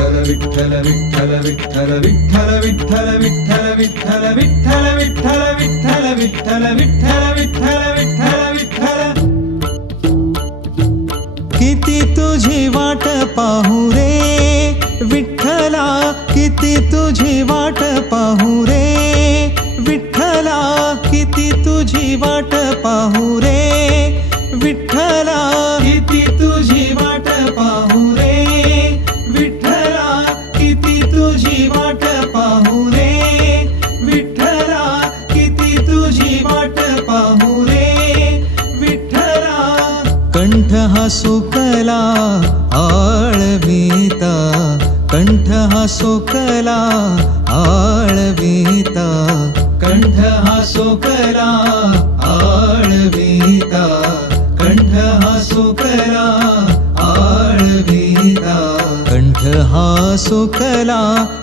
विठ्ठल विठ्ठल विठ्ठल विठ्ठल विठ्ठल विठ्ठल विठ्ठल विठ्ठल विठ्ठल विठ्ठल विठ्ठल विठ्ठल विठ्ठल विठ्ठल विठ्ठल विठ्ठल किती तुझी वाट पाहू रे? विठ्ठला किती तुझी वाट पाहू रे? विठ्ठला किती तुझी वाट पाहू रे? वाट पाहू रे. विठ्ठला किती तुझी वाट पाहू रे. विठ्ठला कंठ हा सुकला आळवीता. कंठ हा सुकला आळवीता. कंठ हा सुकला आळवीता. कंठ हा सुकला हा सुकला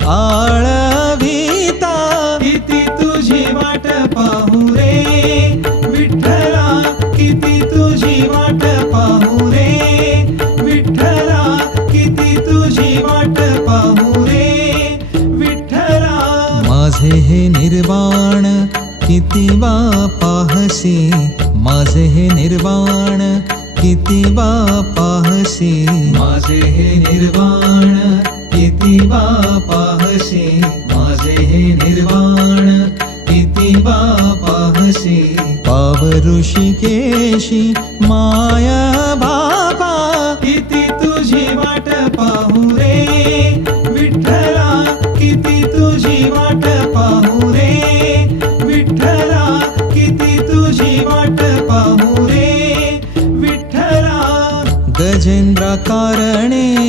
आळविता किती तुझी वाट पाहू रे. विठ्ठला किती तुझी वाट पाहू रे. विठ्ठला किती तुझी वाट पाहू रे. विठ्ठला. माझे हे निर्वाण किती बा पाहसी माझे हे निर्वाण किती बा पाहसी माझे हे निर्वाण किती बापाहसे माझे हे निर्वाण. किती बापाहसे पाव ऋषिकेशी माया बाबा किती तुझी वाट पाहू रे. विठ्ठला किती तुझी वाट पाहू रे. विठ्ठला किती तुझी वाट पाहू रे. विठ्ठला. गजेंद्र कारणे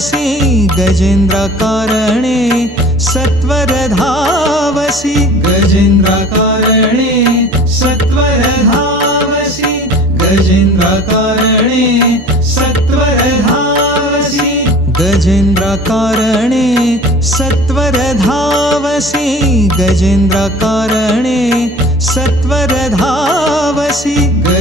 सि गजेन्द्रकारणे सत्वर धावसि गजेन्द्रकारणे सत्वर धावसि गजेन्द्रकारणे सत्वर धावसि गजेन्द्र सत्वर धावसि गजेन्द्र सत्वर धावसि ग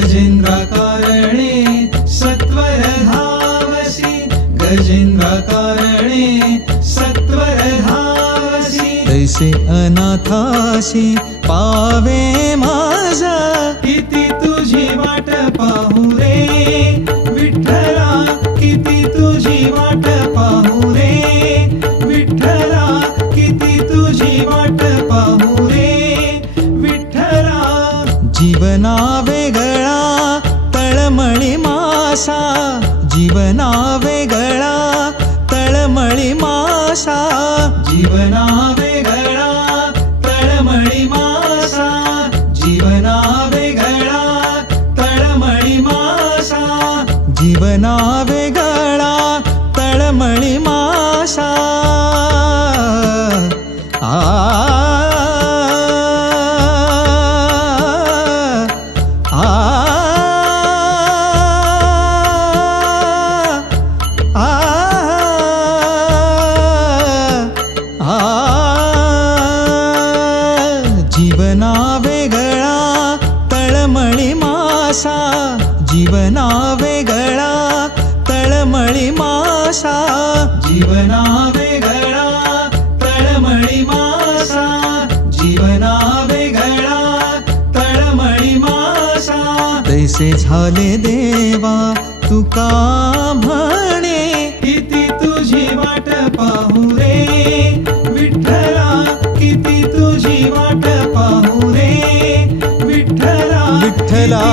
तैसे अनाथासी पावे माझा. किती तुझी वाट पाहू रे. विठ्ठला किती तुझी वाट पाहू रे. विठ्ठला किती तुझी वाट पाहू रे. विठ्ठला. जीवना वेगळा तळमळी मासा. जीवना वेगळा तळमळी मासा. जीवना वेगळा तळमळी मासा जीवना वेगळा तळमळी मासा मासा जीवना वेगळा तळमळी मासा जीवना वेगळा तळमळी मासा जीवना वेगळा तळमळी मासा तैसे झाले देवा तुका म्हणे किती तुझी वाट पाहू रे विठ्ठला किती तुझी वाट पाहू रे विठ्ठला विठ्ठला